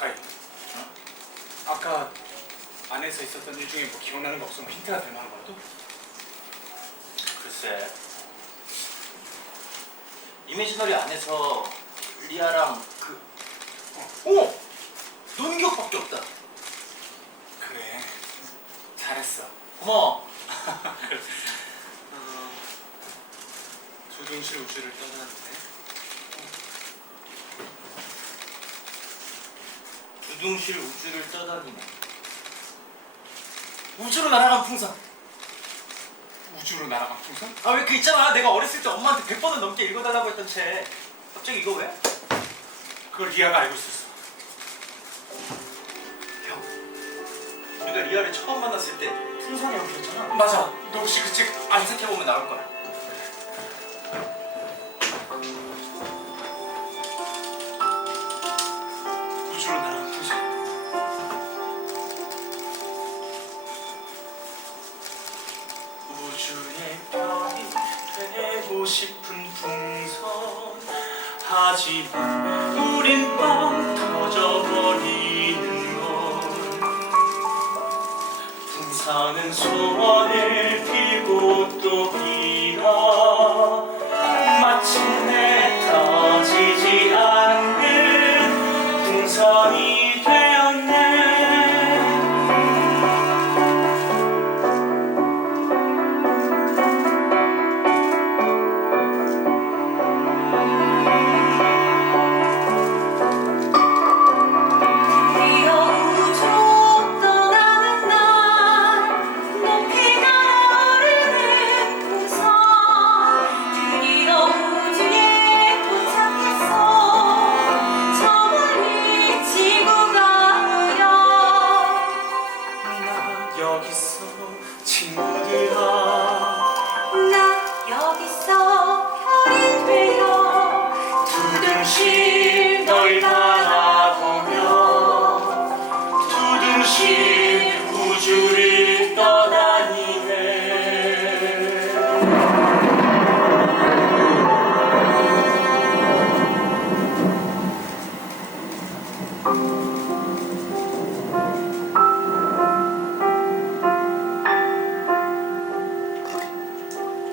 카이. 아까 안에서 있었던 일 중에 뭐 기억나는 거 없으면 힌트가 될 만한 거라도? 글쎄 이미지너리 안에서 리아랑 그 오! 넌 기억밖에 없다 그래. 잘했어. 고마워 어, 조종실 우주를 떠나는데 주둥실 우주를 떠다니는 우주로 날아간 풍선 우주로 날아간 풍선? 아 왜 그 있잖아 내가 어렸을 때 엄마한테 100번은 넘게 읽어달라고 했던 책 갑자기 이거 왜? 그걸 리아가 알고 있었어. 형 우리가 리아를 처음 만났을 때 풍선이라고 그랬잖아 맞아. 너 혹시 그 책안 사? 검색해보면 나올 거야 싶은 풍선. 하지만 우린 빵 터져버리는 걸 풍선은 소원을 여기서 친구들아.